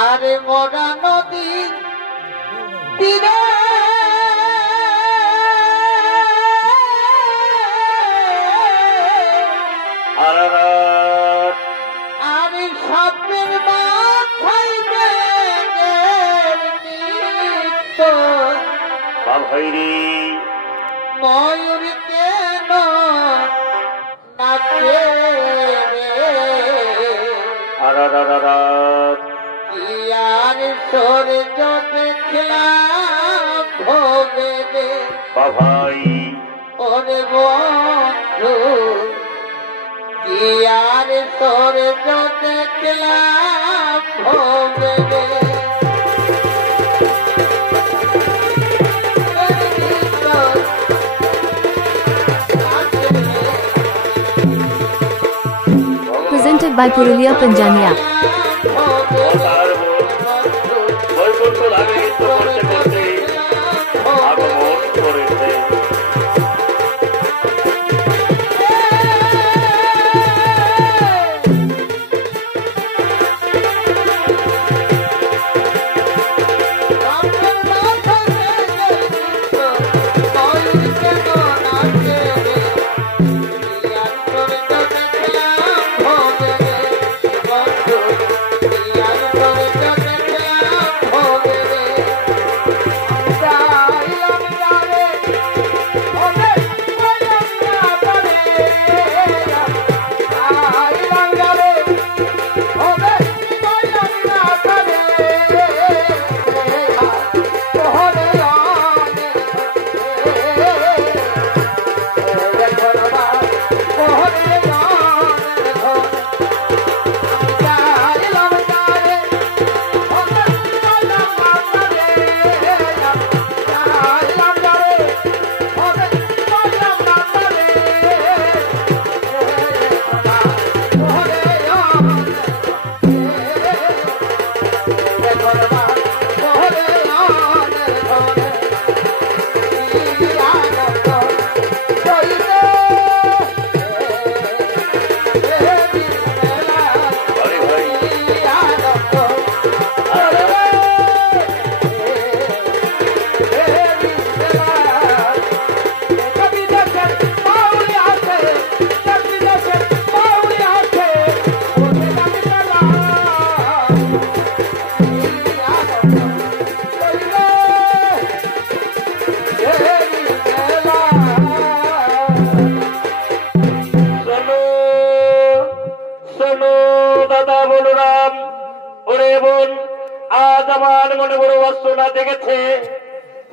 আরে মোরা নদী তীরে আরে সাপের মাথায় নিত্য ময়ূর কেন নাচে ইয়ার সূর্য দেখলাম ভোগে রে ভাই ওরে বন্ধু ইয়ার সূর্য দেখলাম ভোগে রে Presented by Purulia Panjania.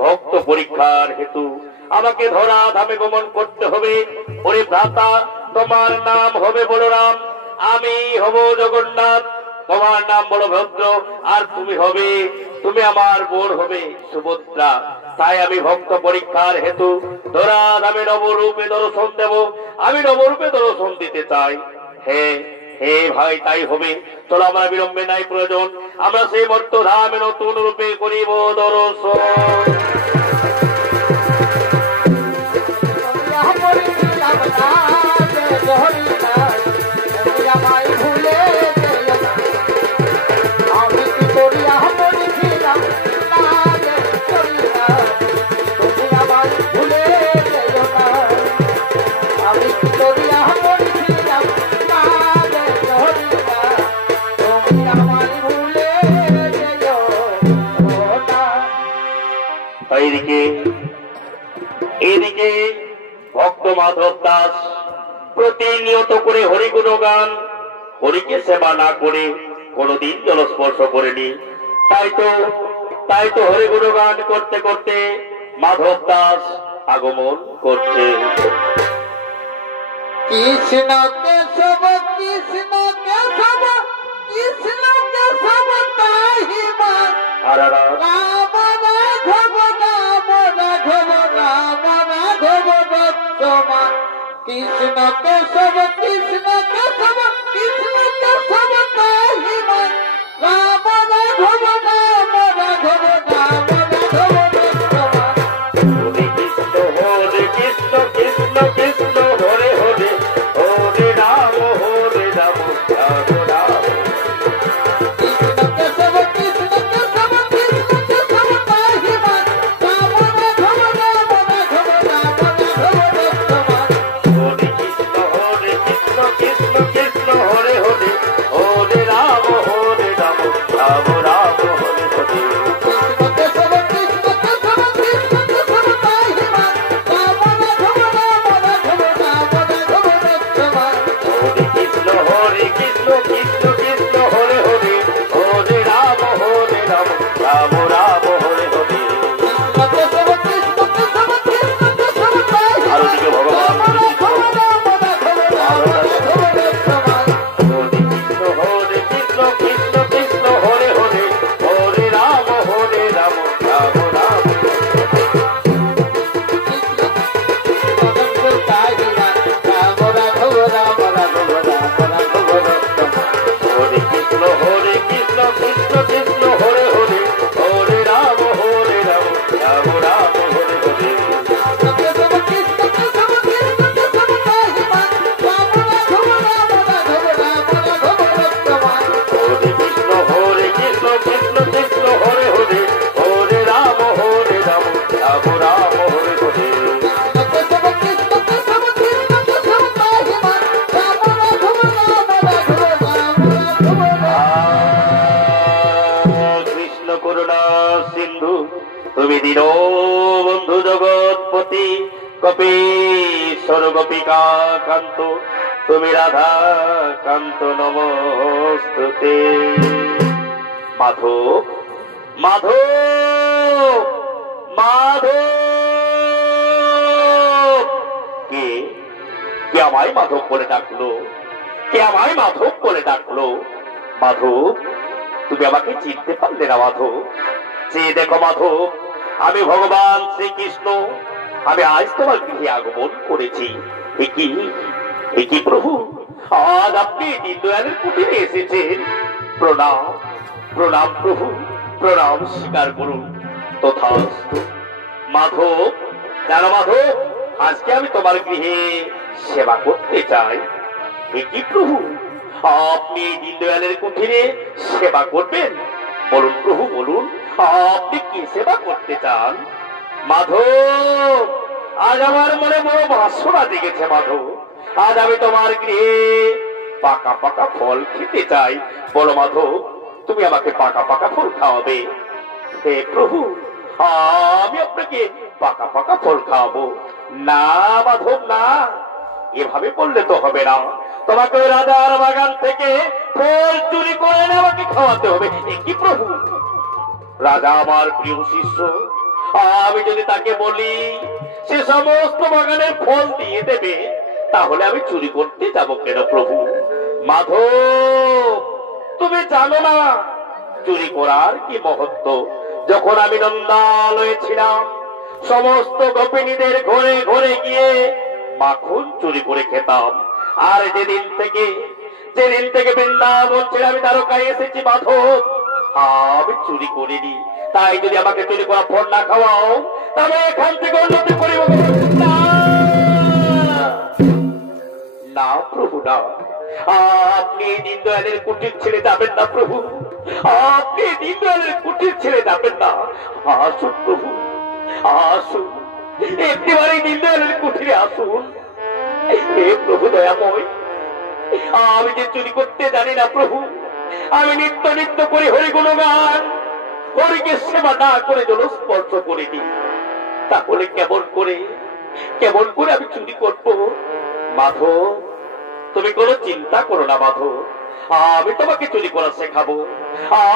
ভক্ত পরীক্ষার হেতু আমাকে ধরা ধামে গমন করতে হবে। ওরে ভ্রাতা, তোমার নাম হবে বলরাম, আমি হব জগন্নাথ। তোমার নাম বলভদ্র, আর তুমি আমার বোন হবে সুভদ্রা। তাই আমি ভক্ত পরীক্ষার হেতু ধরা ধামে নবরূপে দর্শন দেব। আমি নবরূপে দর্শন দিতে চাই। হ্যাঁ হে ভাই, তাই হবে। চলো, আমার বিলম্বে নাই প্রয়োজন। আমরা সেই মর্ত ধামে নতুন রূপে করিব দর্শন। এদিকে ভক্ত মাধব দাস প্রতিনিয়ত করে হরিগুণ গান, হরিকে সেবা না করে কোনদিন জলস্পর্শ করেনি। তাই তো হরিগুণ গান করতে করতে মাধব দাস আগমন করছে। কৃষ্ণ কেশব কৃষ্ণ কেশব কৃষ্ণ কেশব তাহি মান রাম রাঘব রাম রাঘব রাম রাঘব বর্তমান। কৃষ্ণ কেশব কৃষ্ণ কেশব কৃষ্ণ কেশব তাহি মান রাম রাঘব রাম রাঘব রাম রাঘব বর্তমান। হরে কৃষ্ণ কৃষ্ণ কৃষ্ণ হরে হরে হরে রাম রাম রাম। কৃষ্ণ কেশব সিন্ধু, তুমি দীনবন্ধু জগৎপতি, গোপীশ্বর গোপিকা কান্ত, তুমি রাধা কান্ত, নমস্তুতে। মাধব মাধব মাধব, কে কে আমায় মাধব বলে ডাকলো? কে আমায় মাধব বলে ডাকলো? মাধব, তুমি আমাকে চিনতে পারলে না মাধব? যে দেখো মাধব, আমি ভগবান শ্রীকৃষ্ণ, আমি আজ তোমার গৃহে আগমন করেছি। এ কি প্রভু, আজ আপনি দীনদয়ালের কুটিরে এসেছেন? প্রণাম প্রণাম প্রভু, প্রণাম স্বীকার করুন। তথাস্তু। মাধব, জানো মাধব, আজকে আমি তোমার গৃহে সেবা করতে চাই। এ কি প্রভু, আপনি দীনদয়ালের কুঠিরে সেবা করবেন? বলুন প্রভু, বলুন, আপনি কি সেবা করতে চান? মাধব, আজ আমার মনে বড় বাসনা জেগেছে মাধব। আজ আমি তোমার গৃহে পাকা পাকা ফল খেতে চাই। বলো মাধব, তুমি আমাকে পাকা পাকা ফল খাওয়াবে? হে প্রভু, আমি আপনাকে পাকা পাকা ফল খাওয়াবো। না মাধব, না, এভাবে বললে তো হবে না। তোমাকে ওই রাজার বাগান থেকে ফল চুরি করে এনে আমাকে খাওয়াতে হবে। এ কি প্রভু, রাজা আমার প্রিয় শিষ্য, আমি যদি তাকে বলি সে সমস্ত বাগানের ফল দিয়ে দেবে, তাহলে আমি চুরি করতে যাব কেন প্রভু? মাধব, তুমি জানো না চুরি করার কি মহত্ব। যখন আমি নন্দালয়ে ছিলাম, সমস্ত গোপিনীদের ঘরে ঘরে গিয়ে মাখন চুরি করে খেতাম। আর যেদিন থেকে বৃন্দাবন ছেড়ে আমি দ্বারকায় এসেছি মাধব, আমি চুরি করিনি। তাই যদি আমাকে চুরি করা ফল না খাওয়াও, তবে এখান থেকে উন্নতি করিব না। না প্রভু, না, আপনি দীনদয়ালের কুটির ছেড়ে যাবেন না প্রভু, আপনি দীনদয়ালের কুটির ছেড়ে যাবেন না। আসুন প্রভু, আসুন, একেবারে দীনদয়ালের কুটিরে আসুন। হে প্রভু দয়াময়, আমি যে চুরি করতে জানি না প্রভু, আমি নিত্য নিত্য করি হরি গুণগান, হরিকে সেবা না করে জল স্পর্শ করে দিই, তাহলে কেমন করে আমি চুরি করব? মাধব, তুমি কোনো চিন্তা করো না মাধব, আমি তোমাকে চুরি করা শেখাবো,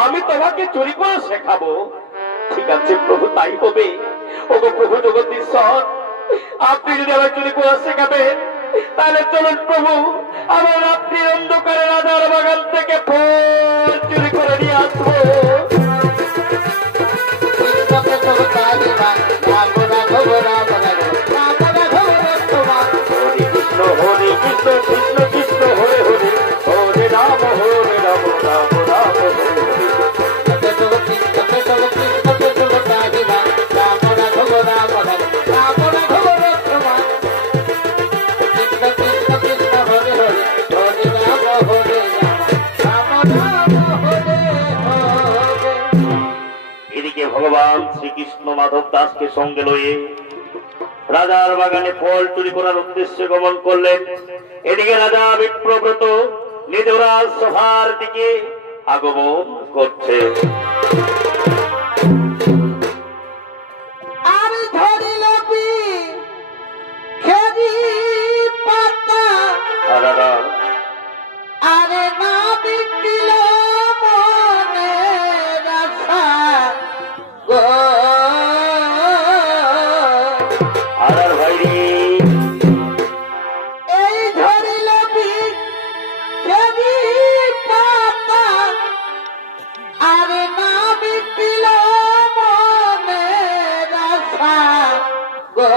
আমি তোমাকে চুরি করা শেখাবো। ঠিক আছে প্রভু, তাই হবে। ওগো প্রভু জগদীশ্বর, আপনি যদি আমার চুরি করা শেখাবেন, তাহলে চলুন প্রভু, আমার রাত্রি অন্ধকারে রাজার বাগান থেকে ফল চুরি করে নিয়ে আসবো। হরে কৃষ্ণ কৃষ্ণ কৃষ্ণ হরে হরে, হরে রাম হরে রাম, রাম রাম হরে হরে। এদিকে ভগবান শ্রীকৃষ্ণ মাধব দাসকে সঙ্গে লয়ে রাজার বাগানে ফল চুরি করার উদ্দেশ্যে গমন করলেন। এদিকে রাজা বিপ্রব্রত নিজ রাজসভার দিকে আগমন করছে। আমি ধরিলবি খেরি পাতা, আরে না বিপিল মনে রাখা গো। এই ধরিলবি খেরি পাতা, আরে না বিপিল মনে রাখা গো।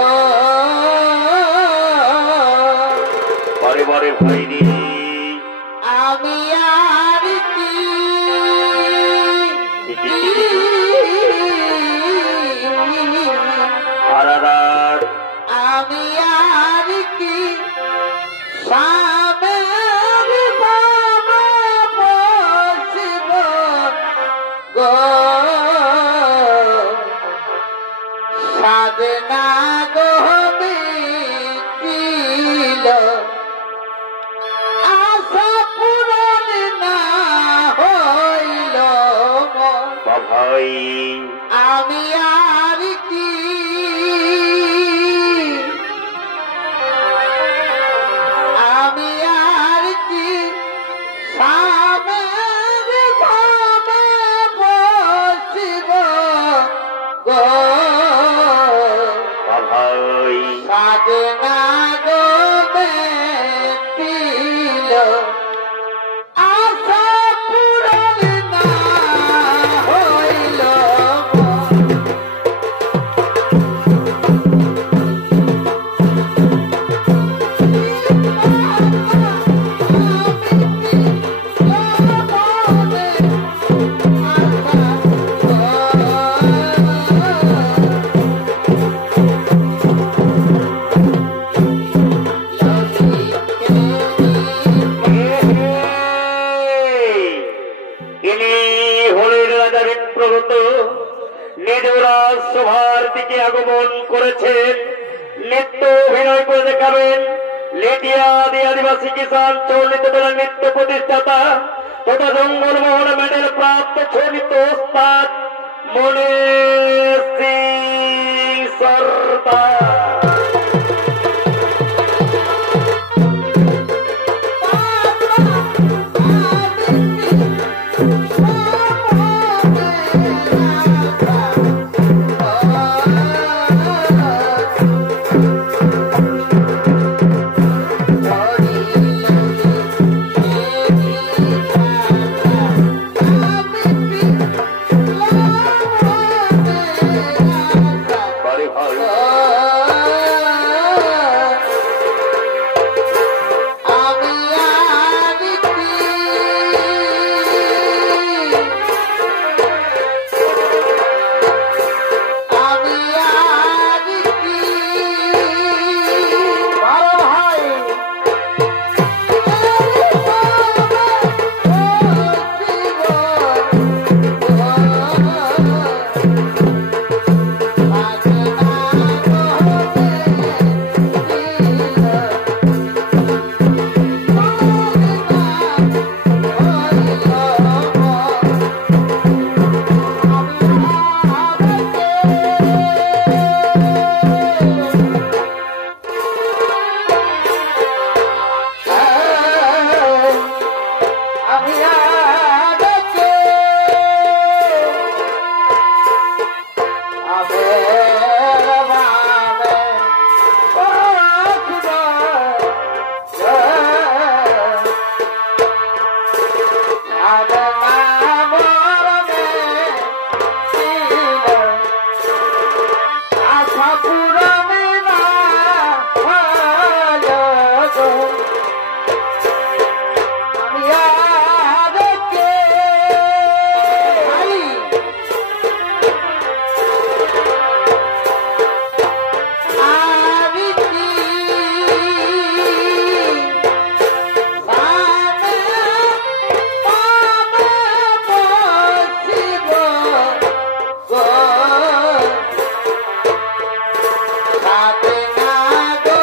বারে বারে ভাইরি, আমি আর কি আমি আর কি সামের বাবা বসিব গো। সাধনা গো মিটিল, আশা পূরণ না হইল মন। বাবা ভাই আমি আর কি আমি আর কি সামের ভাবে বসিব গো ভাই সাজনা গো বেটিল আশা পূরণ না হইল ইনি হলেন রাজা বিপ্রগত নিজ রাজসভার দিকে আগমন করেছেন। নৃত্য অভিনয় করে দেখাবেন লেটিয়াদি আদিবাসী কিষাণ চৌলিত দলের নৃত্য প্রতিষ্ঠাতা তথা জঙ্গলমোহন মেডেল প্রাপ্ত ছলিত ওস্তাদ মনির সিং সর্দার। বাড়ি ভাই আমি আর কি আমি আর কি বড় ভাই আমি আগে আবে বাবে আশা পুরমে না আমি আগে ভাই আমি কি সামনে পাবে বসিব গো সাথে না গো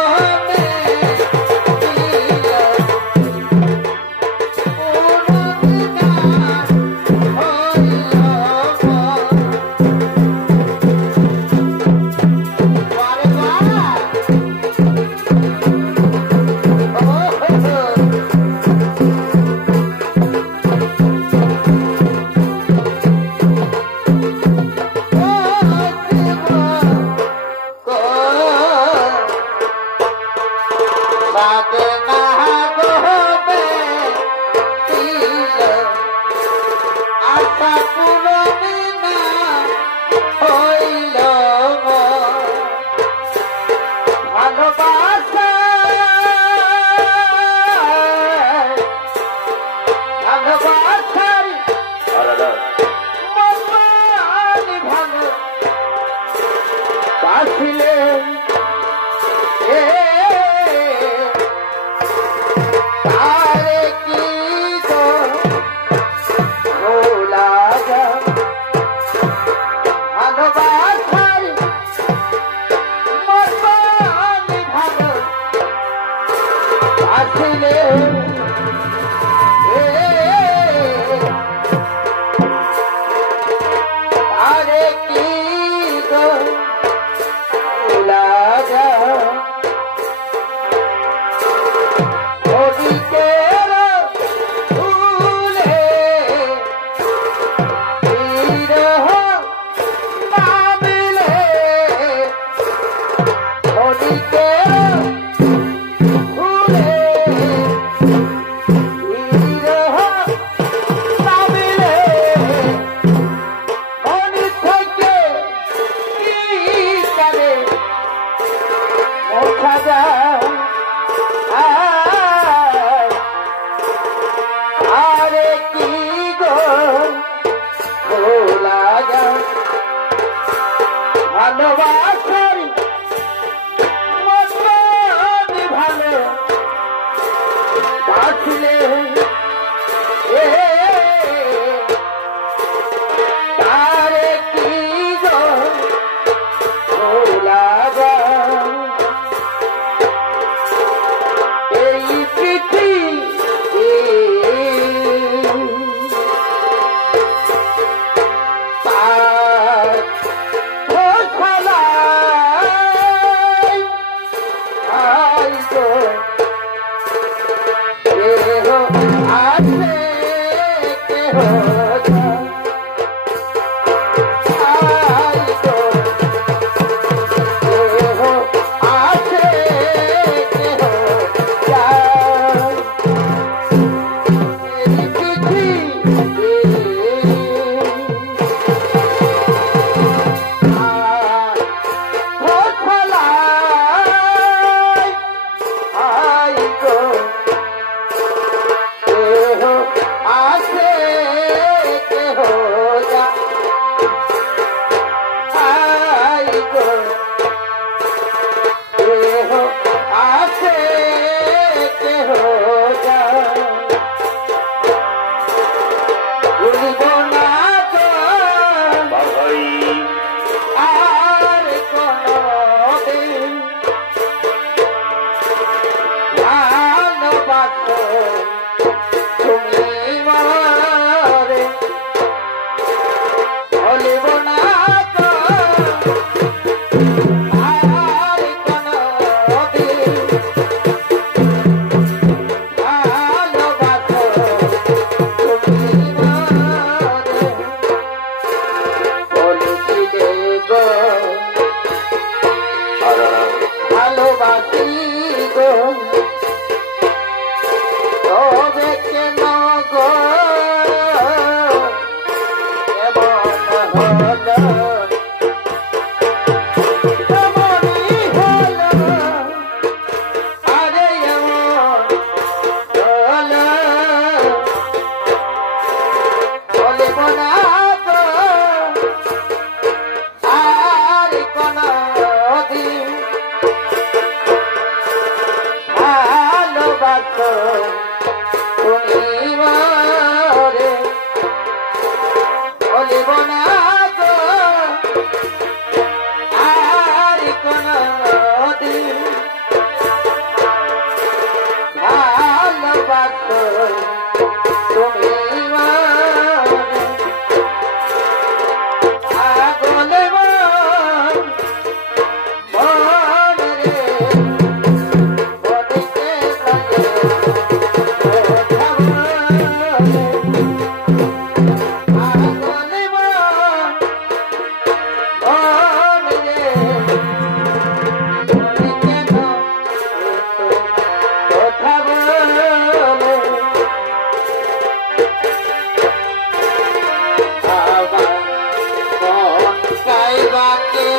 সাথে না গো বেটিল আশা পূরণে না হইল ভালোবাসা ভালোবাসার আলাদা মনে ভালো বাসিলে তারে কি গো ভোলা যায় ভালোবাসা কি গো লাগা ওদিকের ফুলে বিরহ নামিলে ওদিকের ফুলে বিরহ নামিলে মনি থেকে কি করে মোছা যায় আরে কি গো লাগা ভালোবাসার মতন ভালো বাসলে তারে কি গো লাগা এই পৃথিবী তার ফসলায় আই গো কেহ আছে কেহ যায় আই গো কেহ আছে কেহ যায় এই পৃথিবী আর ফসলায় আই গো কেহ আছে কেহ যায় আই গো কেহ আছে কেহ যায় ভুলিব না গো ভাই আর কোনদিন ভালোবাসো তুমি মরে ভুলিব না গো আর কোনদিন ভালোবাসো তুমি মরে বলেছিলে গো ভালোবাসি গো তবে কেন গো এমন হলো এমনই হলো আরে এমন হলো বলিব না গো আর কোনদিন ভালোবাসো তুমি মরে বলিব না গো আর কোনদিন ভালোবাসো তুমি মরে আগলে মন রে ওদিকে লাগে কথা বলে আগলে মন রে ওদিকে কথা বলে আবার মন চাইবাকে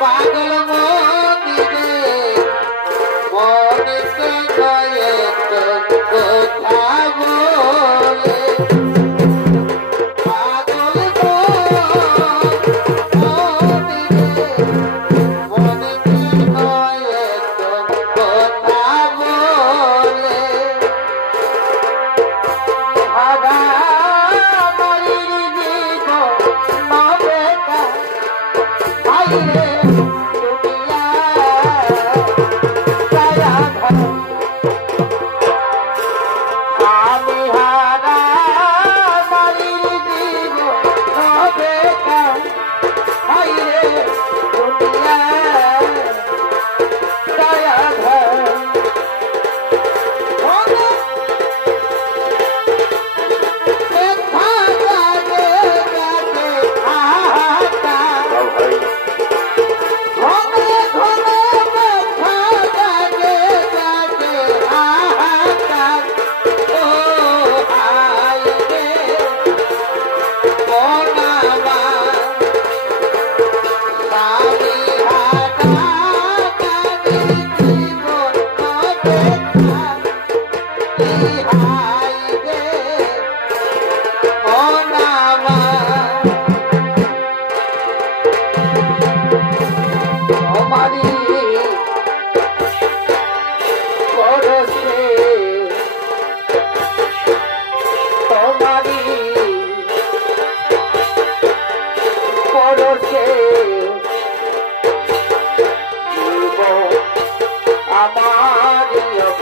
পাগল মনিরে মনিতে গয়ে কথা বলে পাগল মনিরে মনিতে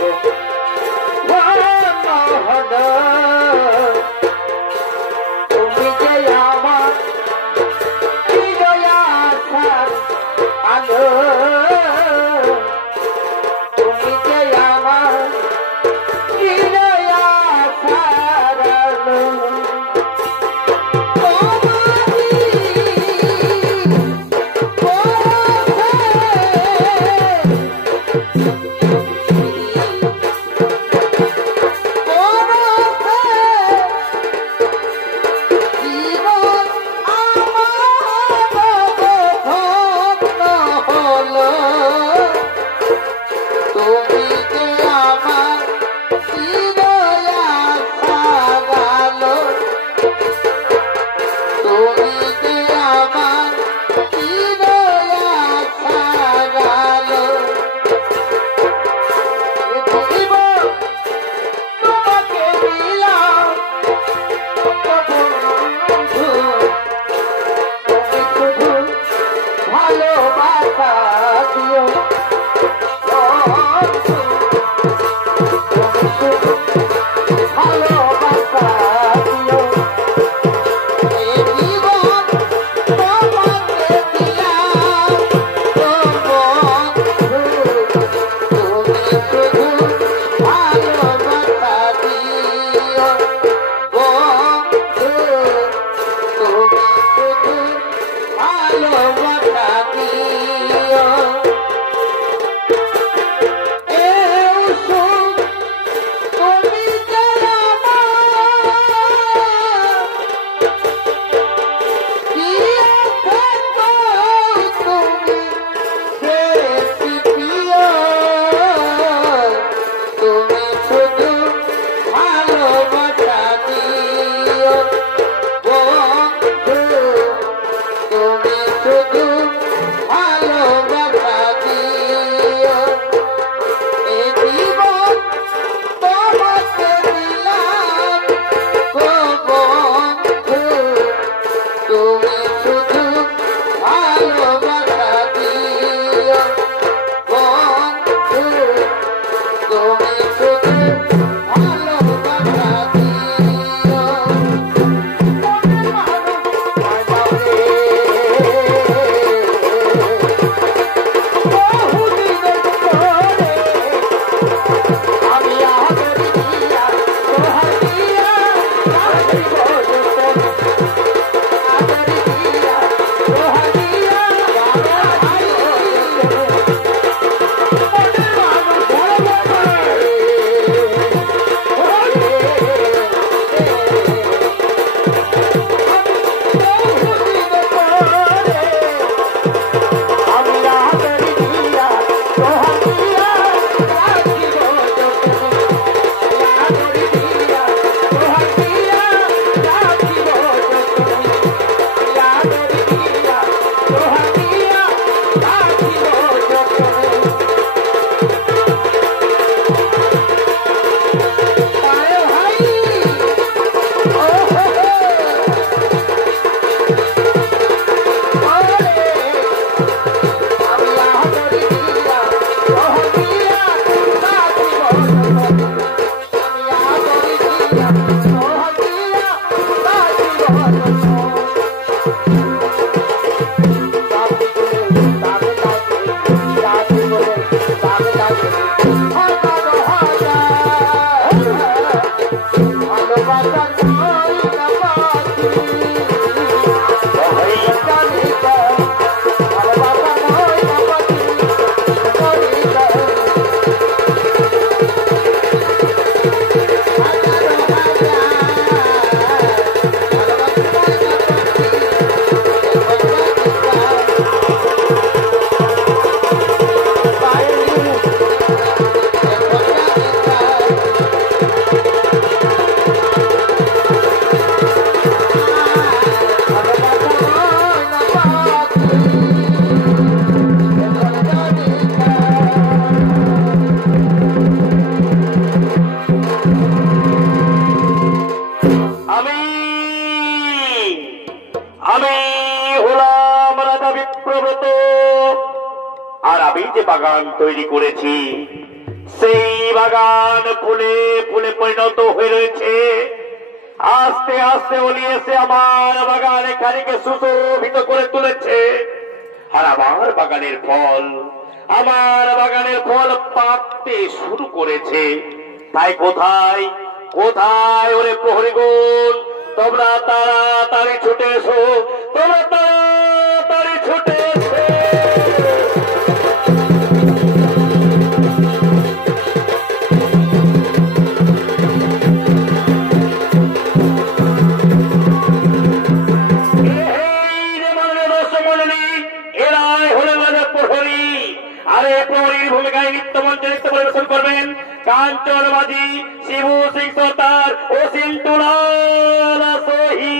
তুমি যে আমার হৃদয় আশার আলো, তুমি যে আমার হৃদয় আশার আলো। আর আমি যে বাগান তৈরি করেছি সেই বাগান ফুলে ফুলে পরিণত হয়ে রয়েছে। আস্তে আস্তে ওলি এসে আমার বাগানে খানিকে সুশোভিত করে তুলেছে। আর আমার বাগানের ফল পাকতে শুরু করেছে। তাই কোথায় কোথায় ওরে প্রহরীগণ, তোমরা তাড়াতাড়ি ছুটে এসো, তোমরা তাড়াতাড়ি ছুটে এসো। ভূমিকায় নৃত্যমঞ্চে নৃত্য পরিবেশন করবেন কাঞ্চন মাঝি, শিবু সিং সরদার ও সিন্টুলাল সোহি।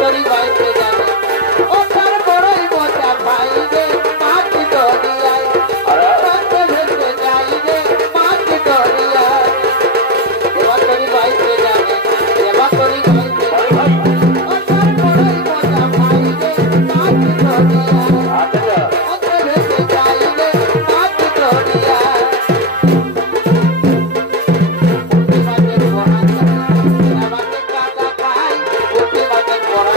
তোরি বাইতে জানে ওঠার বড়ই মজা পাই রে মাছ দরিয়ায় রাতে ভেসে যাই রে মাছ দরিয়ায় এবার তোরি বাইতে জানে এবার তোরি বাইতে ভাই ওঠার বড়ই মজা পাই রে মাছ দরিয়ায় আচ্ছা রাতে ভেসে যাই রে মাছ দরিয়ায় উঠি মাছের বড়া আমাকে কাঁচা খাই উঠি মাছের বড়া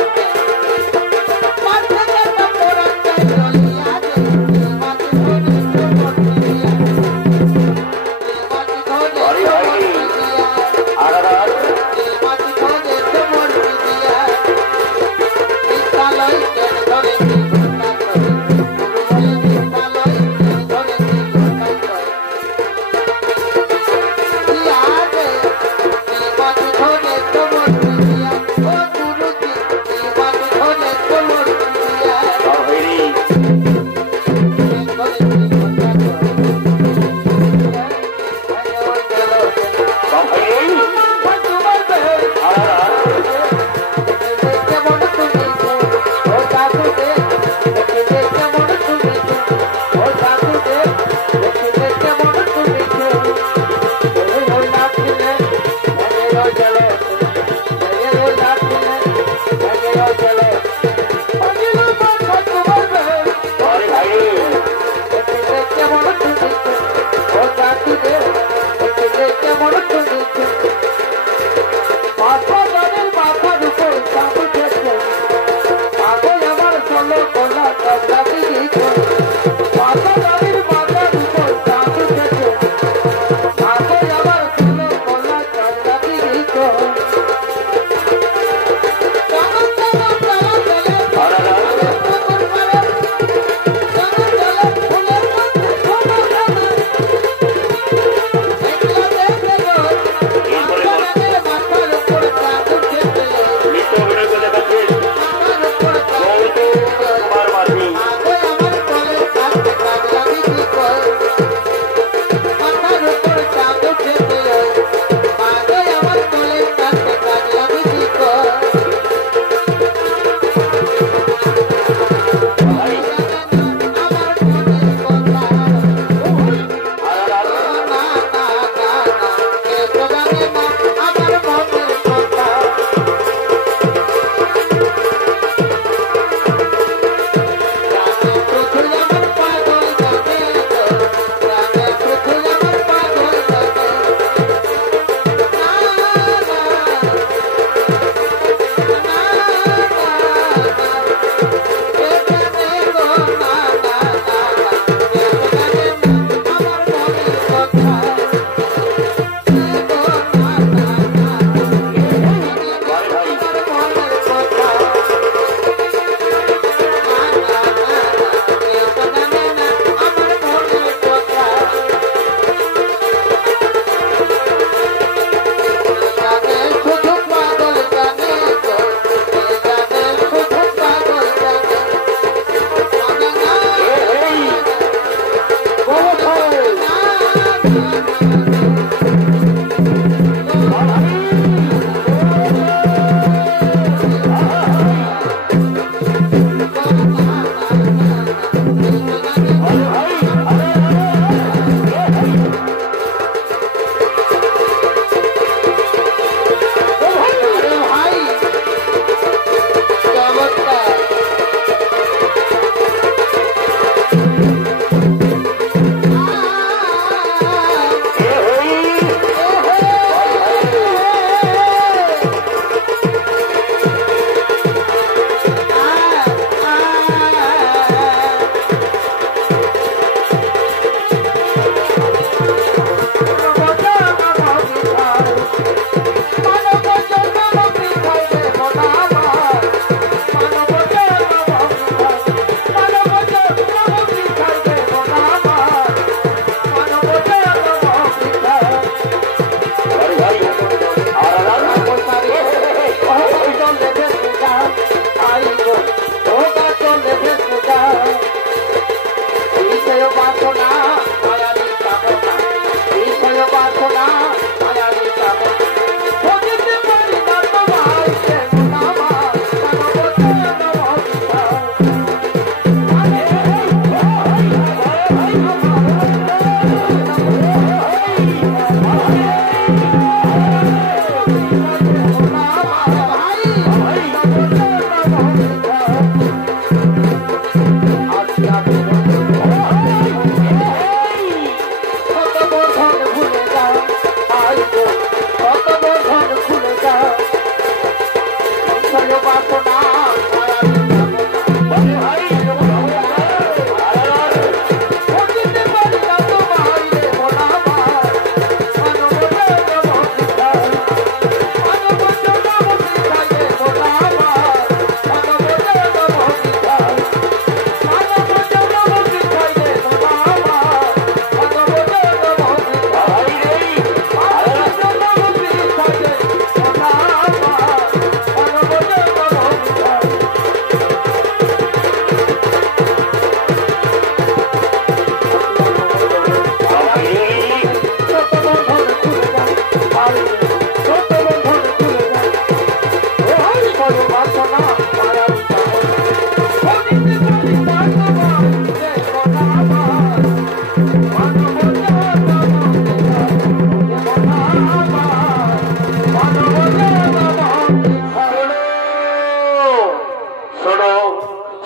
শোনো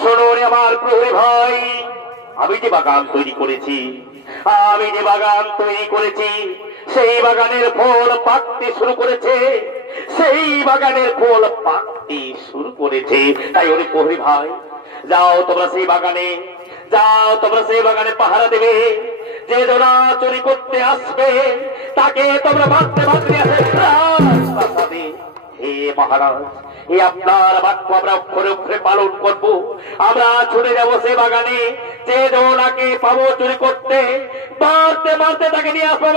শোনো রে আমার প্রহরী ভাই, আমি যে বাগান তৈরি করেছি, আমি যে বাগান তৈরি করেছি, সেই বাগানের ফল পাকতে শুরু করেছে, সেই বাগানের ফল পাকতে শুরু করেছে। তাই ওরে প্রহরী ভাই, যাও তোমরা সেই বাগানে, যাও তোমরা সেই বাগানে পাহারা দেবে। যে জনা চুরি করতে আসবে তাকে তোমরা ভাবতে ভাবতে আসে। হে মহারাজ, এই আপনার বাক্য আমরা অক্ষরে অক্ষরে পালন করব। আমরা ছুটে যাবো সে বাগানে, যে জনাকে পাবো চুরি করতে, মারতে মারতে তাকে নিয়ে আসবো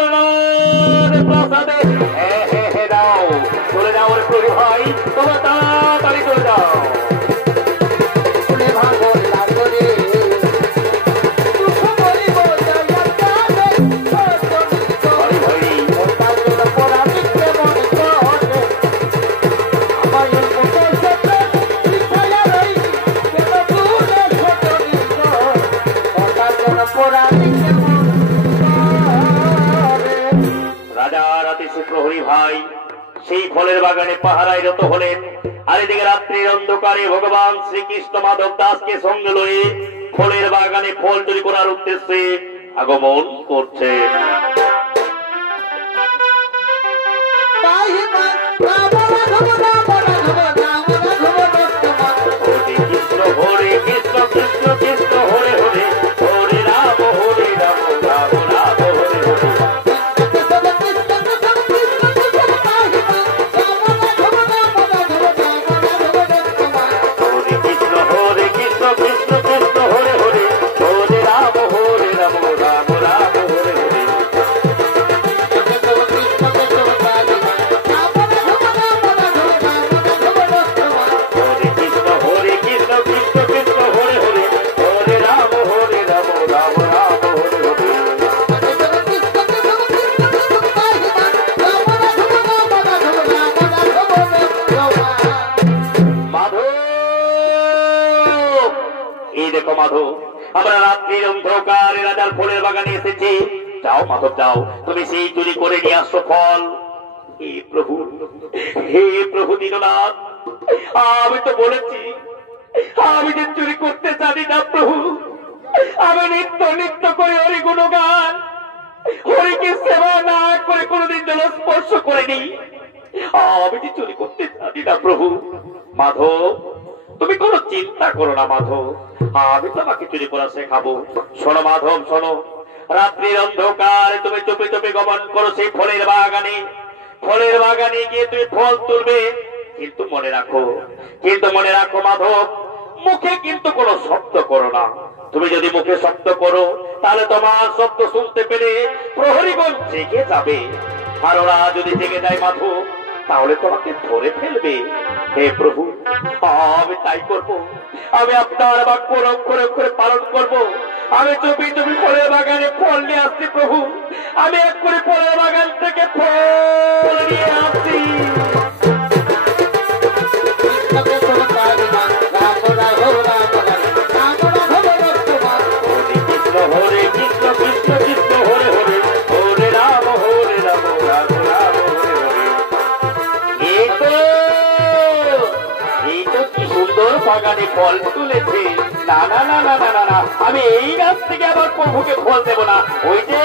প্রাসাদে। হ্যাঁ হ্যাঁ হ্যাঁ, যাও চলে যাও রে প্রভু ভাই, তোমরা তাড়াতাড়ি চলে যাও। প্রহরী ভাই সেই ফলের বাগানে পাহারায় রত হলেন, আর এদিকে রাত্রির অন্ধকারে ভগবান শ্রীকৃষ্ণ মাধব দাসকে সঙ্গে লয়ে ফলের বাগানে ফল চুরি করার উদ্দেশ্যে আগমন করছে। কৃষ্ণ হরে কৃষ্ণ কৃষ্ণ কৃষ্ণ হরে হরে, হরে রাম হরে রাম রাম রাম হরে হরে। আমরা রাত্রির অন্ধকারে রাজার ফলের বাগানে এসেছি। যাও মাধব যাও, তুমি সেই চুরি করে নিয়ে আসো ফল। হে প্রভু, হে প্রভু দীননাথ, আমি তো বলেছি আমি যে চুরি করতে জানি না প্রভু। আমি নিত্য নিত্য করে হরি গুণগান, হরিকে সেবা না করে কোনোদিন জল স্পর্শ করিনি। আমি যে চুরি করতে জানি না প্রভু। মাধব, তুমি কোনো চিন্তা করো না মাধব, আমি তোমাকে চুরি করা শেখাবো। শোনো মাধব শোনো, রাত্রির অন্ধকারে তুমি চুপে চুপে গমন করো সেই ফলের বাগানে। ফলের বাগানে গিয়ে তুমি ফল তুলবে, কিন্তু মনে রাখো মাধব, মুখে কিন্তু কোনো শব্দ করো না। তুমি যদি মুখে শব্দ করো তাহলে তোমার শব্দ শুনতে পেলে প্রহরীগণ জেগে যাবে, আর ওরা যদি জেগে যায় মাধব তাহলে তোমাকে ধরে ফেলবে। হে প্রভু, আমি তাই করবো, আমি আপনার বাক্য অক্ষরে অক্ষরে পালন করব। আমি চুপি চুপি ফলের বাগানে ফল নিয়ে আসছি প্রভু, আমি এক করে ফলের বাগান থেকে ফল নিয়ে আসছি। হরে কৃষ্ণ কৃষ্ণ কৃষ্ণ হরে হরে, হরে রাম হরে রাম রাম রাম হরে হরে। এই তো কি সুন্দর বাগানে ফল তুলেছে। না না না না না না, আমি এই গাছ থেকে আবার প্রভুকে ফল দেব না। ওই যে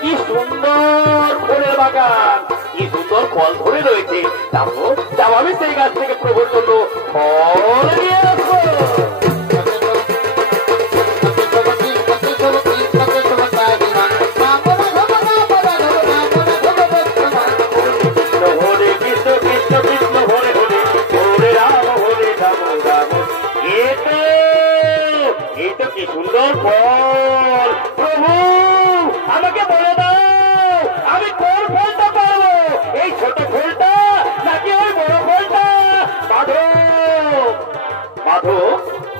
কি সুন্দর ফলের বাগান, কি সুন্দর ফল ধরে রয়েছে, যাবো আমি সেই গাছ থেকে প্রভুর জন্য ফল নিয়ে আসবো। কি সুন্দর ফল, প্রভু আমাকে বলে দাও আমি কোন ফলটা পাবো, এই ছোট ফলটা নাকি ওই বড় ফলটা? মাধব,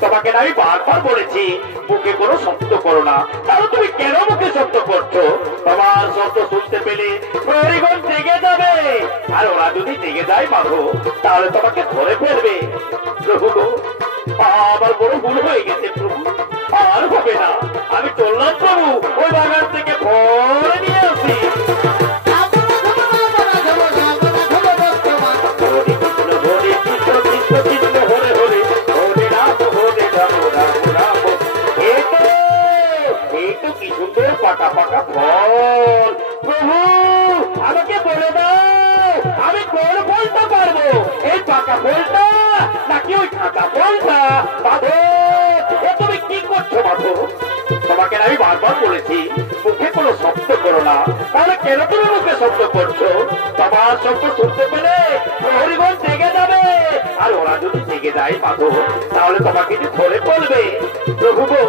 তোমাকে আমি বারবার বলেছি মুখে কোনো শব্দ করো না, তাহলে তুমি কেন মুখে শব্দ করছো? তোমার শব্দ শুনতে পেলে প্রহরীগণ জেগে যাবে, আর ওরা যদি জেগে যায় মাধব তাহলে তোমাকে ধরে ফেলবে। প্রভু গো, আমার বড় ভুল হয়ে গেছে প্রভু, আর হবে না। আমি চললাম প্রভু, ওই বাগান থেকে ফল নিয়ে আসি। হরে কৃষ্ণ কৃষ্ণ কৃষ্ণ হরে হরে, হরে টাকা পয়সা। মাধব, এ তুমি কি করছো মাধব? তোমাকে আমি বারবার বলেছি মুখে কোনো শব্দ করো না, তাহলে কেন তুমি মুখে শব্দ করছো? তোমার শব্দ শুনতে পেলে প্রহরীগণ জেগে যাবে, আর ওরা যদি জেগে যায় মাধব তাহলে তোমাকে যে ধরে বলবে। প্রভু গো,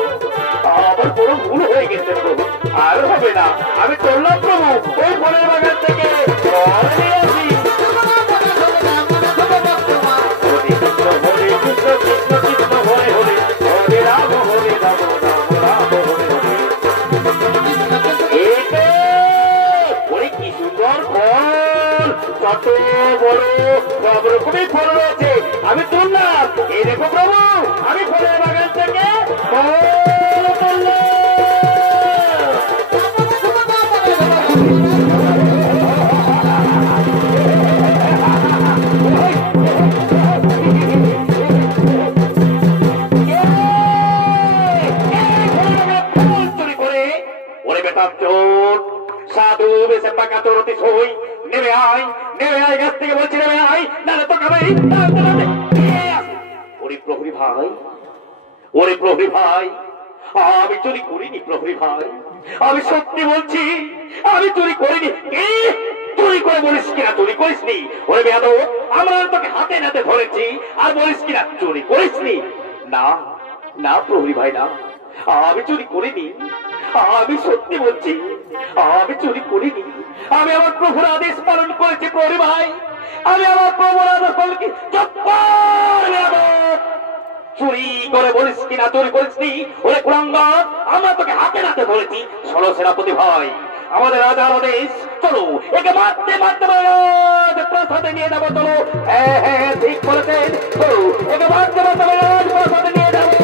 আমার বড় ভুল হয়ে গেছে প্রভু, আর হবে না। আমি চললাম প্রভু ওই ফলের বাগান থেকে ফল নিয়ে আসি। হরে কৃষ্ণ কৃষ্ণ কৃষ্ণ হরে হরে, হরে রাম হরে রাম রাম রাম হরে হরে। ওরে কি সুন্দর ফল, কত বড় সব রকমই ফল রয়েছে। আমি তুললাম, এই দেখো প্রভু আমি ফলের বাগান থেকে ফল তুললাম। সাধু বেশে পাকা তোর অতি সই, নেমে আয় গাছ থেকে বলছি, নেমে আয়, নাহলে তো খাবে। ওরে প্রহরী ভাই, ওরে প্রহরী ভাই, আমি চুরি করিনি প্রহরী ভাই, আমি সত্যি বলছি আমি চুরি করিনি। চুরি করে বলিস কিনা চুরি করিসনি? ওরে বেয়াদব, আমরা তোকে হাতে নাতে ধরেছি আর বলিস কিনা চুরি করিসনি? না না প্রহরী ভাই, না, আমি চুরি করিনি, আমি সত্যি বলছি আমি চুরি করিনি। আমি আমার প্রভুর আদেশ পালন করেছি প্রহরী ভাই, আমি আমার প্রভুর আদেশ পালন কি। চুরি করে বলিস কিনা চুরি করিসনি? ওরে কুলাঙ্গার, আমরা তোকে হাতে নাতে ধরেছি। ষোলো সেনাপতি ভাই, আমাদের রাজার আদেশ, চলো একে মারতে মারতে প্রসাদে নিয়ে যাবো। চলো, হ্যাঁ হ্যাঁ ঠিক বলেছেন, চলো একে মারতে মারতে প্রসাদে নিয়ে যাবো।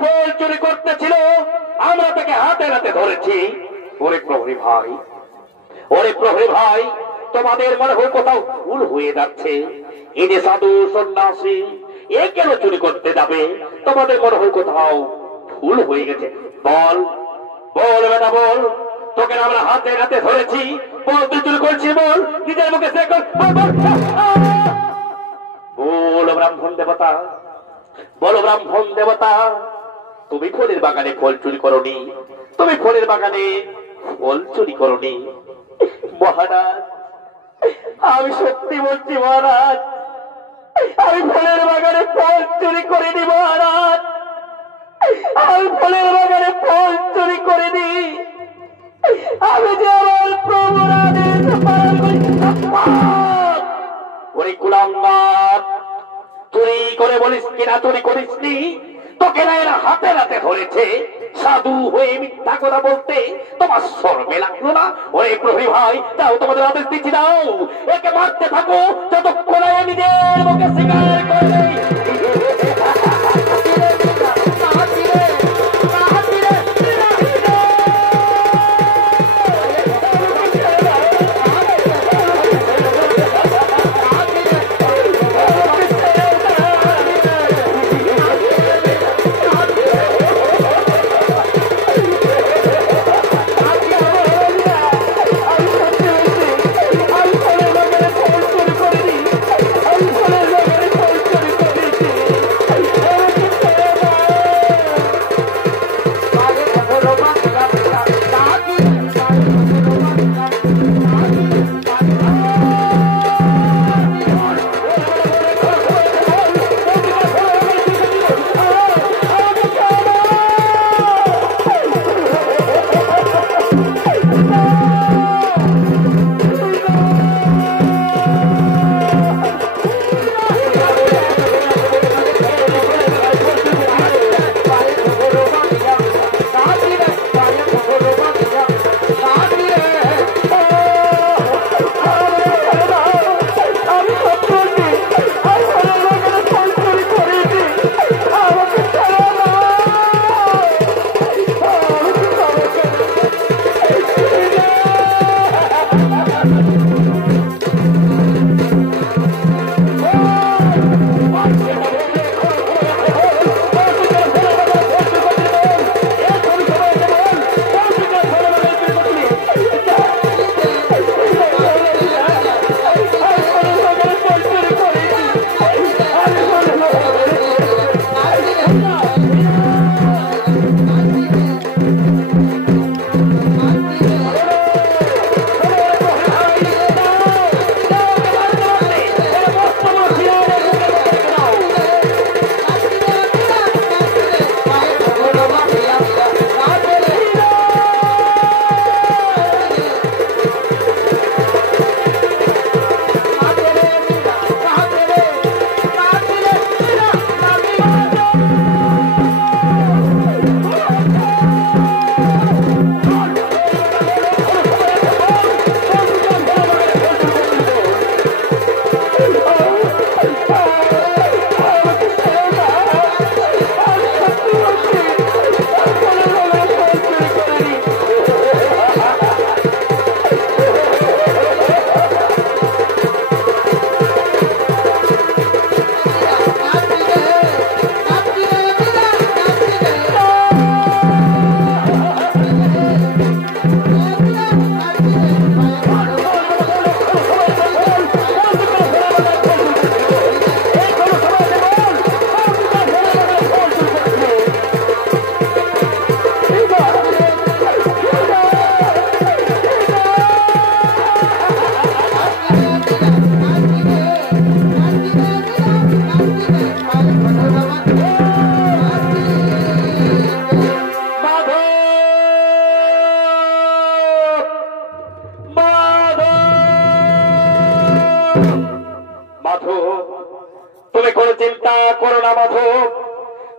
ফল চুরি করতেছিল, আমরা তাকে হাতে হাতে ধরেছি। ওরে প্রহরী ভাই, ওরে প্রহরী ভাই, তোমাদের মনে হয় কোথাও ভুল হয়ে যাচ্ছে। এই যে সাধু সন্ন্যাসী, এ কেন চুরি করতে যাবে? তোমাদের মনে হয় কোথাও ভুল হয়ে গেছে। বল বল বেটা বল, তোকে আমরা হাতে হাতে ধরেছি, বল তুই চুরি করছিস, বল নিজের মুখে সে কর, বল বল। বল ব্রাহ্মণ দেবতা, বল ব্রাহ্মণ দেবতা, তুমি ফলের বাগানে ফল চুরি করনি, তুমি ফলের বাগানে ফল চুরি করনি। মহারাজ, আমি সত্যি বলছি মহারাজ, আমি ফলের বাগানে ফল চুরি করিনি মহারাজ, আমি ফলের বাগানে ফল চুরি করিনি। আমি যে আমার প্রভুর আদেশ পালন করি। ওরে কুলাঙ্গার, চুরি করে বলিস কিনা চুরি করিসনি? তোকে না এরা হাতে হাতে ধরেছে, সাধু হয়ে মিথ্যা কথা বলতে তোমার শরমে লাগলো না? ওরে প্রহরী ভাই, তাও তোমাদের আদেশ দিচ্ছি, দাও একে মারতে থাকো যতক্ষণ নিজের মুখে স্বীকার করে নেই।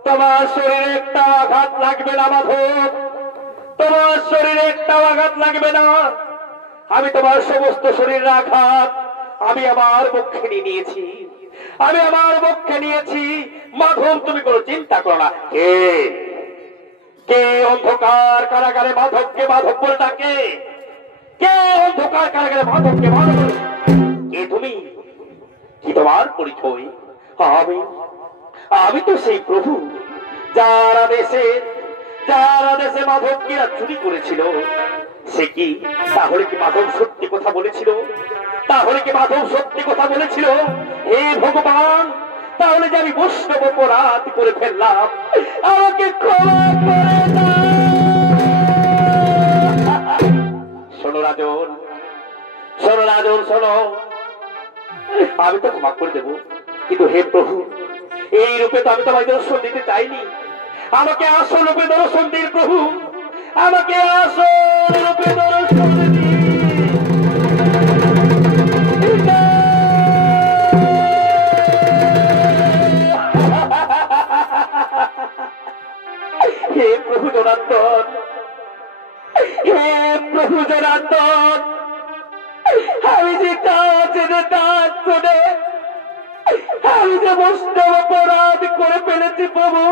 তোমার শরীরে একটা আঘাত লাগবে না মাধব, তোমার শরীরে একটা আঘাত লাগবে না। আমি তোমার সমস্ত শরীরের আঘাত আমি আমার পক্ষে নিয়েছি, আমি আমার পক্ষে নিয়েছি। মাধব তুমি কোনো চিন্তা করো না। কে অন্ধকার কারাগারে মাধবকে মাধব বলে ডাকে? কে অন্ধকার কারাগারে মাধবকে মাধব বলে? কে তুমি? কি তোমার পরিচয়? আমি তো সেই প্রভু যারা দেশে মাধবকে চুরি করেছিল। সে কি তাহলে কি মাধব সত্যি কথা বলেছিল? তাহলে কি মাধব সত্যি কথা বলেছিল? হে ভগবান, তাহলে যে আমি বৈষ্ণব অপরাধ করে ফেললাম, আমাকে ক্ষমা করে দাও। শোনো রাজন, শোনো রাজন, শোনো, আমি তো ক্ষমা করে দেবো, কিন্তু হে প্রভু, এই রূপে তো আমি তোমায় দর্শন দিতে চাইনি। আমাকে আসল রূপে দর্শন দিন প্রভু, আমাকে আসল রূপে দর্শন দিন। হে প্রভু জনার্দন, হে প্রভু জনার্দন, আমি যে কাজ শুনে আমি যে বৈষ্ণব অপরাধ করে ফেলেছি প্রভু,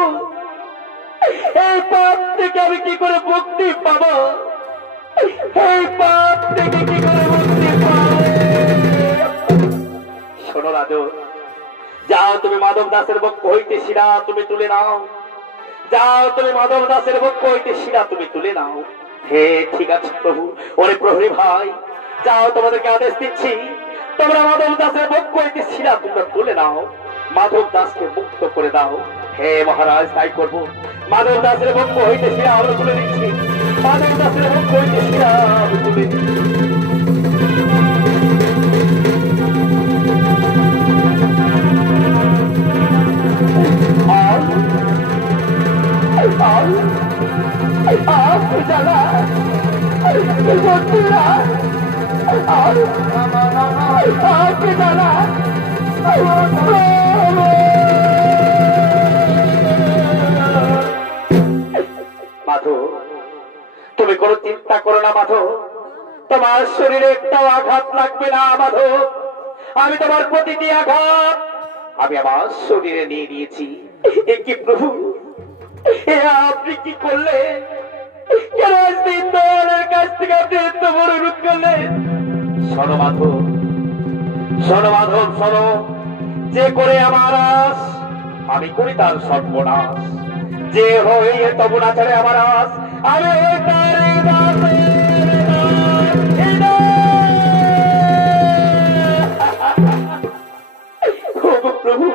এই পাপ থেকে আমি কি করে মুক্তি পাবো? এই পাপ থেকে কি করে মুক্তি পাবো? শোনো রাজু, যাও তুমি মাধব দাসের পক্ষ হইতে শিরা তুমি তুলে নাও। যাও তুমি মাধব দাসের পক্ষ হইতে শিরা তুমি তুলে নাও। হে ঠিক আছে প্রভু। ওরে প্রহরী ভাই, যাও তোমাদেরকে আদেশ দিচ্ছি, তোমরা মাধব দাসের পক্ষ হইতে শিরা তোমরা তুলে নাও, মাধব দাসকে মুক্ত করে দাও। হে মহারাজ, তাই করবো। মাধব দাসের পক্ষ হইতে শিরা আমরা তুলে দিচ্ছি, মাধব দাসের পক্ষ হইতে শিরা আমি তুলে দিচ্ছি। মাধব, তুমি কোনো চিন্তা করো না মাধব, তোমার শরীরে একটাও আঘাত লাগবে না মাধব। আমি তোমার প্রতিটি আঘাত আমি আমার শরীরে নিয়ে নিয়েছি। এ কি প্রভু, এ আপনি কি করলেন? কেন আজদিন দলের কাছ থেকে আপনি এত বড় রূপ করলেন? শোনো মাধব, শোনো মাধব, শোনো, যে করে আমার আস আমি করি তার সর্বনাশ। যে হয়ে তবু না ছাড়ে আমার আস, আমি প্রভু,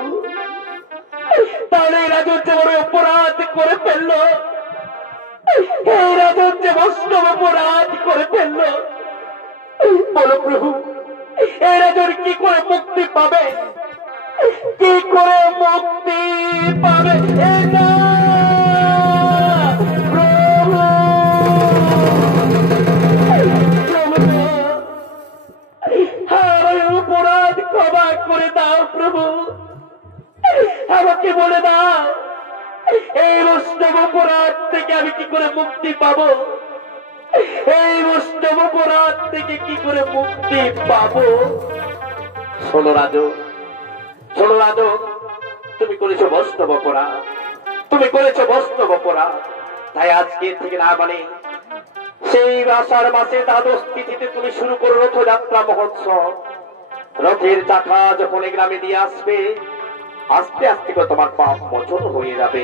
তাহলে এই রাজন যে বড় অপরাধ করে ফেললো, এই রাজন যে বৈষ্ণব অপরাধ করে ফেললো, বলো প্রভু, এই রাজন কি করে মুক্তি পাবে? কি করে মুক্তি পাবে? অপরাধ ক্ষমা করে দাও প্রভু, আমাকে বলে দাও, এই বৈষ্ণব অপরাধ থেকে আমি কি করে মুক্তি পাবো? এই বৈষ্ণব অপরাধ থেকে কি করে মুক্তি পাবো? শোনো রাজু, শোনো রাজু, তুমি করেছো বৈষ্ণব অপরাধ, তুমি করেছো বৈষ্ণব অপরাধ। তাই আজকে থেকে না মানে সেই আষাঢ় মাসে দ্বাদশ তিথিতে তুমি শুরু করো রথযাত্রা মহোৎসব। রথের চাকা যখন এই গ্রামে দিয়ে আসবে, আস্তে আস্তে করে তোমার পাপ মোচন হয়ে যাবে,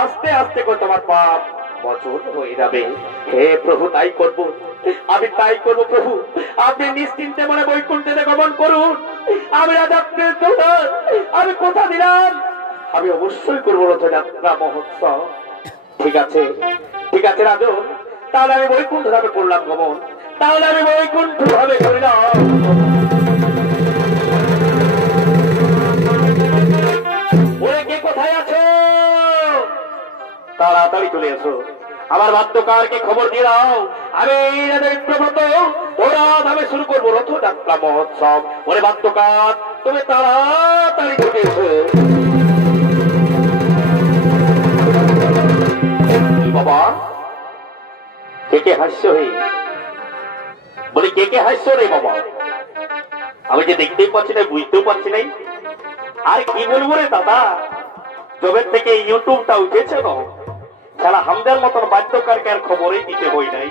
আস্তে আস্তে করে তোমার পাপ মোচন হয়ে যাবে। হে প্রভু, তাই করব, আমি তাই করব প্রভু। আপনি নিশ্চিন্তে মনে বৈকুণ্ঠে গমন করুন। আমি রাজাপ্রের দোষর, আমি কথা দিলাম, আমি অবশ্যই করবো রথযাত্রা মহোৎসব। ঠিক আছে, ঠিক আছে রাজু, তাহলে আমি বৈকুণ্ঠ ভাবে করলাম গমন, তাহলে আমি বৈকুণ্ঠ ভাবে করিলাম। ওরে কে কোথায় আছো? তাড়াতাড়ি চলে এসো, আমার বাদ্যকারকে খবর দিয়ে দাও, আমি প্রভূত ধরাধামে শুরু করবো রথযাত্রা মহোৎসব। ওরে বাদ্যকার, তুমি তাড়াতাড়ি চলে এসো। বাবা, কে কে হাস্য হে? বলি কে কে হাস্য রে বাবা? আমি যে দেখতেই পাচ্ছি না, বুঝতেও পারছি নাই। আর কি বলবো রে দাদা, যবে থেকে ইউটিউবটা উঠেছে না, খেলা হামদের মতন বাদ্যকারকে খবরই দিতে হই নাই,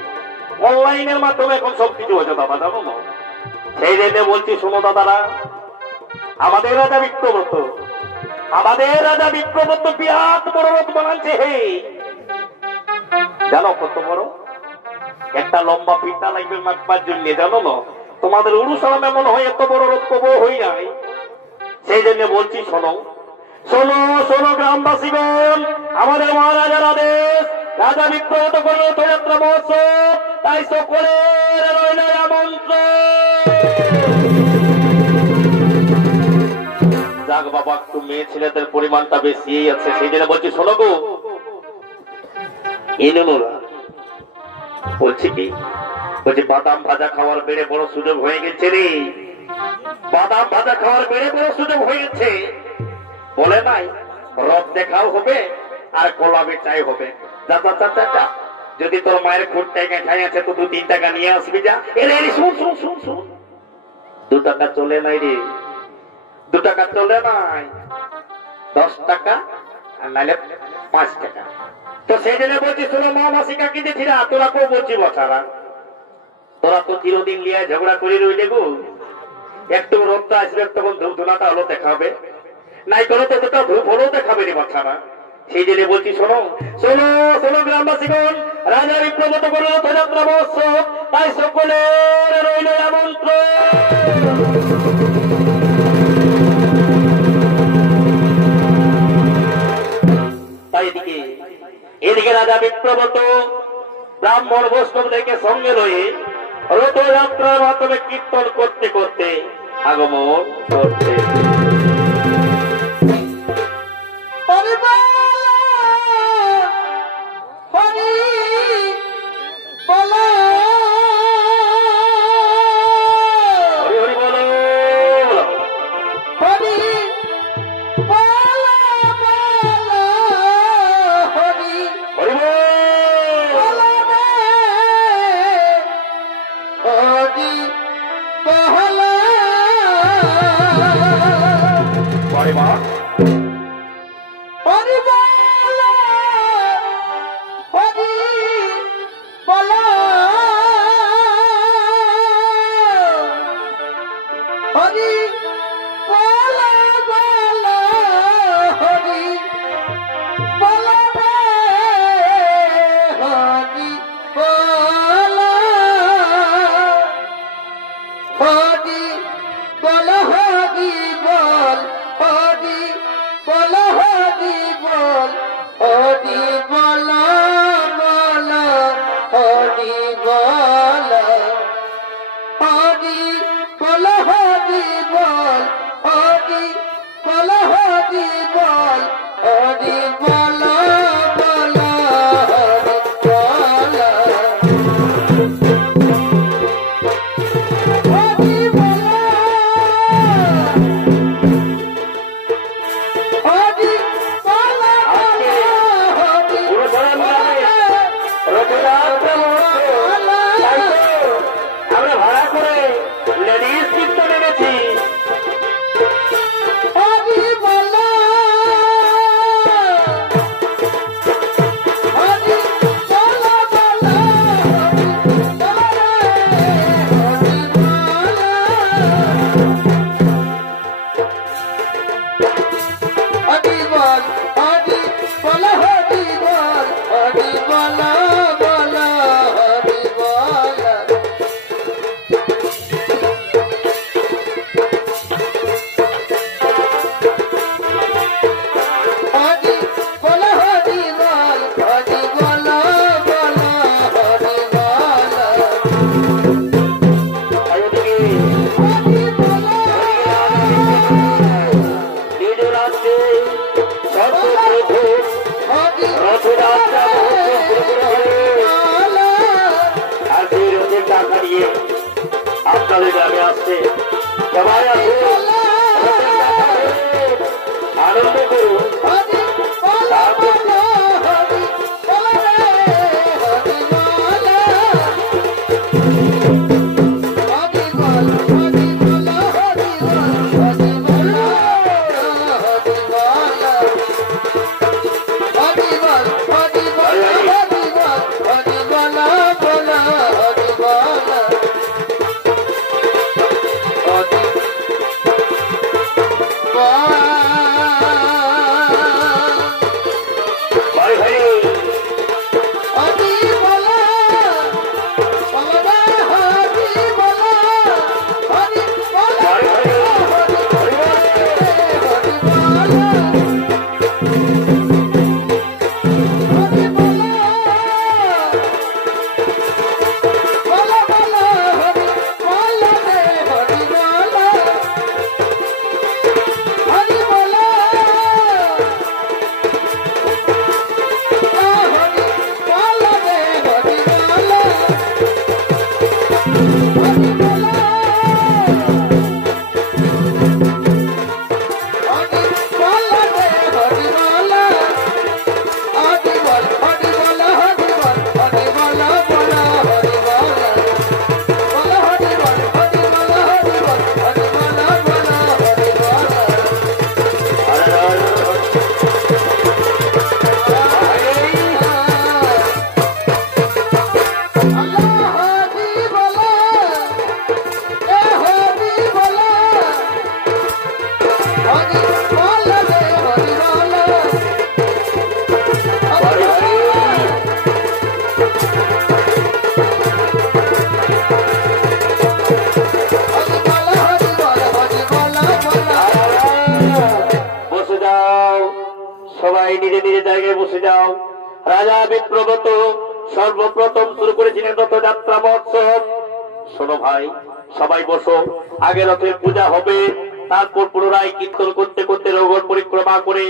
অনলাইনের মাধ্যমে এখন সবকিছু হয়েছে দাদা, জানো না? সেই জন্য বলছি, শোনো দাদারা, আমাদের রাজা বিক্রমদত্ত, বিরাট বড় রথ বানাচ্ছে। হে জানো কত বড়? একটা লম্বা পিঠা লাগবে মাখবার জন্য, জানো না? তোমাদের উড়ুসালামে মনে হয় এত বড় রথ কবো হই নাই। সেই জন্য বলছি, শোনো শোনো শোনো গ্রামবাসীগণ, আমাদের মহারাজার আদেশ, রাজা বিক্রমদত্ত করল রথযাত্রা মহোৎসব, তাই সকলের রইল আমন্ত্রণ। যাক বাবা, একটু মেয়ে ছেলেদের পরিমাণটা বেশি আছে, সেই জন্য বলছি, শোনো গো ইনুনুরা, বলছি কি, বলছি বাদাম ভাজা খাওয়ার বেড়ে বড় সুযোগ হয়ে গেছে রে, বাদাম ভাজা খাওয়ার বেড়ে বড় সুযোগ হয়ে গেছে। বলে নাই রথ দেখাও হবে আর কলা বেচাই হবে। যা যা যা যা যা, যদি তোর মায়ের খুঁট টাকা খাই আছে তো 2-3 টাকা নিয়ে আসবি। যা এলে শুন শুন শুন শুন, 2 টাকা চলে নাই রে, 2 টাকা চলে নাই, 10 টাকা আর নাইলে 5 টাকা। তো সেই জন্য বলছি, শোনো মহামাসি কাকি দিছিরা, তোরা কেউ বলছি বছারা, তোরা তো চিরদিন লিয়ে ঝগড়া করে রইলে গো। একটু রোদটা আসবে তখন ধূপ ধুনাটা হলো দেখাবে, নাই করো তো দুটা ধূপ হলেও দেখাবে রে বছারা। সেই জন্য বলছি, শোনো শোনো শোনো গ্রামবাসীগণ, রাজা বিক্রমদত্ত করল রথযাত্রা মহোৎসব, তাই সকলের রইল আমন্ত্রণ। তাই এদিকে রাজা বিক্রমদত্ত ব্রাহ্মণ বৈষ্ণবদেরকে সঙ্গে লয়ে রথযাত্রার মাধ্যমে কীর্তন করতে করতে আগমন করতে। জায়গায় বসে যাও। রাজা বিপ্রগত সর্বপ্রথম শুরু করেছিলেন রথযাত্রা মহোৎসব। শোনো ভাই, সবাই বসো, আগে রথের পূজা হবে, তারপর পুনরায় কীর্তন করতে করতে নগর পরিক্রমা করে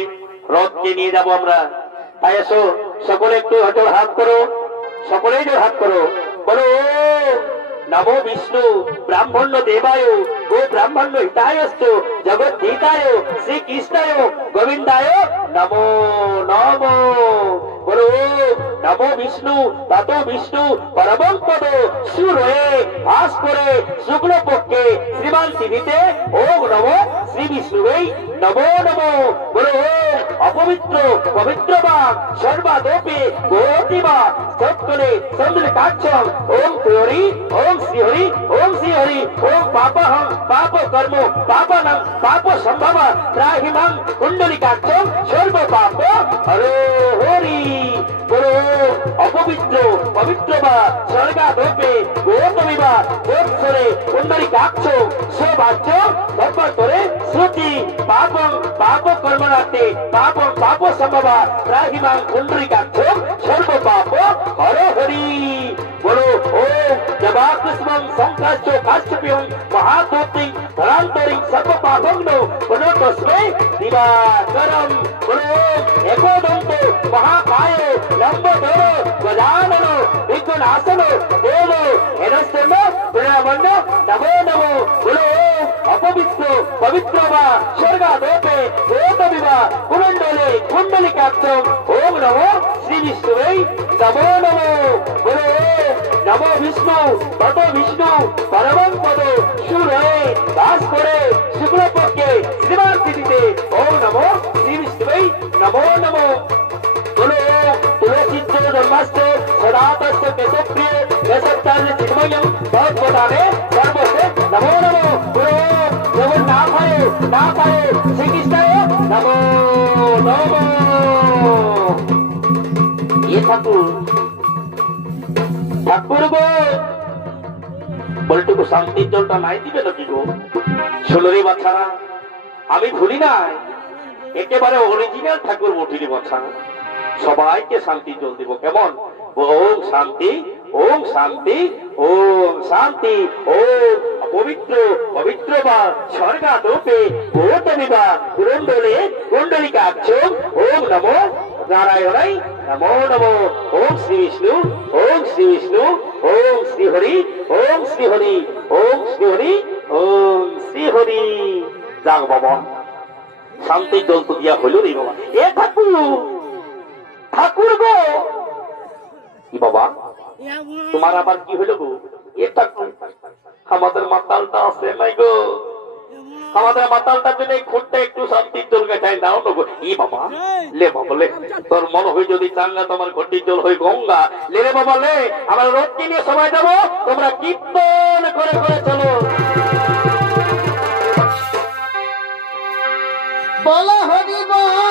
রথকে নিয়ে যাব আমরা। তাই এসো, সকলে একটু জোর হাত করো, সকলেই জোর হাত করো, বলো নমো বিষ্ণু ব্রাহ্মণ্য দেবায় ও ব্রাহ্মণ্য হিতায়শ্চ জগদ্ধিতায় শ্রীকৃষ্ণায় গোবিন্দায় নমো নমো। বলো নমো বিষ্ণু তত বিষ্ণু পরমং পদ সুরয়ে ভাস করে শুক্ল পক্ষে শ্রীমান তিথিতে ওম নমো শ্রী বিষ্ণুই নমো নমো। বলো অপবিত্র পবিত্র বা সর্বাদপে গোতিবা সৎকলে চন্দ্রকাক্ষম ওম শ্রীহরি ওম শ্রীহরি ওম শ্রীহরি ওম পাপহং পাপ কর্ম পাপনং পাপ সম্ভব ত্রাহিমং কুণ্ডলিকাক্ষম সর্ব পাপ হরে হরি। বলো অপবিত্র পবিত্র বা স্বর্গাদপে গোতমিবা গোৎসরে কুণ্ডলিকাক্ষ সৌভাগ্য সর্বান্তরে শ্রুতি পাপং পাপ কর্মনাতে পাপং পাপ সম্ভব ত্রাহিমং কুণ্ডলিকাক্ষম সর্ব পাপ হরে হরি। বলো ও জবাকৃষ্ণং সংকাশ্চ কাশ্যপ্যং মহাদূতিং ধরান্তরিং সর্ব পাপং বলো তস্মৈ দিবাকরম। বলো একদন্ত মহাকায় লম্বধর গজানন বিঘ্ননাশন দেব হেনস্তম্ভ প্রেমণ্য নমো নমো। বলো অপবিত্র পবিত্র বা স্বর্গাদপে গোতমিবা কুণ্ডলে কুণ্ডলিকাক্ষম ওম নমো শ্রী বিষ্ণুই নমো নমো। বলো নমো বিষ্ণু তত বিষ্ণু পরমং পদ সুরয়ে বাস করে শুক্ল পক্ষে শ্রীমান তিথিতে ওম নমো শ্রী বিষ্ণুই নমো নমো। বলো তুলসীচ্চ জন্মাস্ত সদাতস্য কেশপ্রিয় কেশপ্তান্য চিন্ময়ং ভগবতানে সর্বস্তে নমো নমো। বলো জগন্নাথায় নাথায় শ্রীকৃষ্ণায় নমো নমো। এ ঠাকুর ঠাকুর গো বলটুকু শান্তির জলটা নাই দিবে নাকি গো? ষোলরি বাচ্চারা আমি ভুলি নাই, একেবারে অরিজিনাল ঠাকুর মঠির বাচ্চা, সবাইকে শান্তির জল দিব। কেমন? ওম শান্তি ওম শান্তি ওম শান্তি ওম পবিত্র পবিত্র বা স্বর্গাদপে গোতমিবা কুণ্ডলে কুণ্ডলিকাক্ষম ওম নমো নারায়ণাই নমো নমো। ওম শ্রী বিষ্ণু ওম শ্রী বিষ্ণু ওম শ্রী হরি ওম শ্রী হরি ওম শ্রী হরি ওম শ্রী হরি। যাক বাবা, শান্তির জল তো দিয়া হইল রে বাবা। এ ঠাকুর ঠাকুর গো, কি বাবা তোমার আবার কি হইল গো? এ ঠাকুর আমাদের মাতালটা আছে নাই গো, আমাদের মাতালটার জন্য এই খুঁটটা একটু শান্তির জল গাছাই দাও না গো। ই বাবা লে বাবা লে, তোর মন হই যদি চাঙ্গা তোমার ঘটির জল হই গঙ্গা, লে রে বাবা লে, আমার রথকে নিয়ে সবাই যাবো, তোমরা কীর্তন করে করে চলো। বলো হরি বল